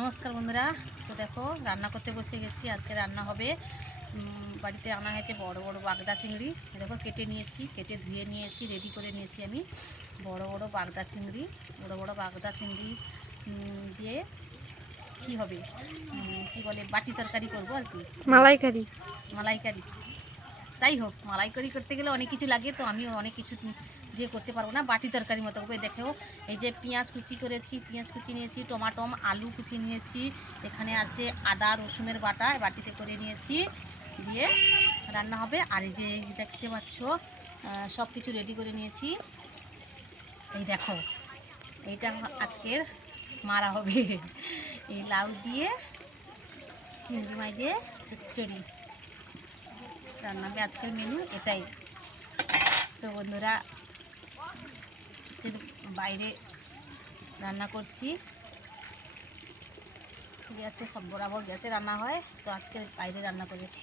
নমস্কার বন্ধুরা। তো দেখো রান্না করতে বসে গেছি। আজকে রান্না হবে, বাড়িতে আনা হয়েছে বড় বড় বাগদা চিংড়ি। দেখো কেটে নিয়েছি, কেটে ধুয়ে নিয়েছি, রেডি করে নিয়েছি আমি বড় বড় বাগদা চিংড়ি। বড় বড় বাগদা চিংড়ি দিয়ে কি হবে, কি বলে, বাটি তরকারি করবো আর কি, মালাইকারি। মালাইকারি। তাই হোক, মালাইকারি করতে গেলে অনেক কিছু লাগে, তো আমিও অনেক কিছু দিয়ে করতে পারবো না, বাটি তরকারি মতো করে। দেখো এই যে পেঁয়াজ কুচি করেছি, পেঁয়াজ কুচি নিয়েছি, টমাটম আলু কুচি নিয়েছি, এখানে আছে আদা রসুনের বাটা, বাটিতে করে নিয়েছি, দিয়ে রান্না হবে। আর এই যে দেখতে পাচ্ছ সব কিছু রেডি করে নিয়েছি। এই দেখো এইটা আজকের মারা হবে, এই লাউ দিয়ে চিংড়ি মাছ দিয়ে চচ্চড়ি রান্না হবে। আজকের মেনু এটাই। তো বন্ধুরা, আজকে বাইরে রান্না করছি, গ্যাসে সব বরাবর গ্যাসে রান্না হয়, তো আজকে বাইরে রান্না করেছি।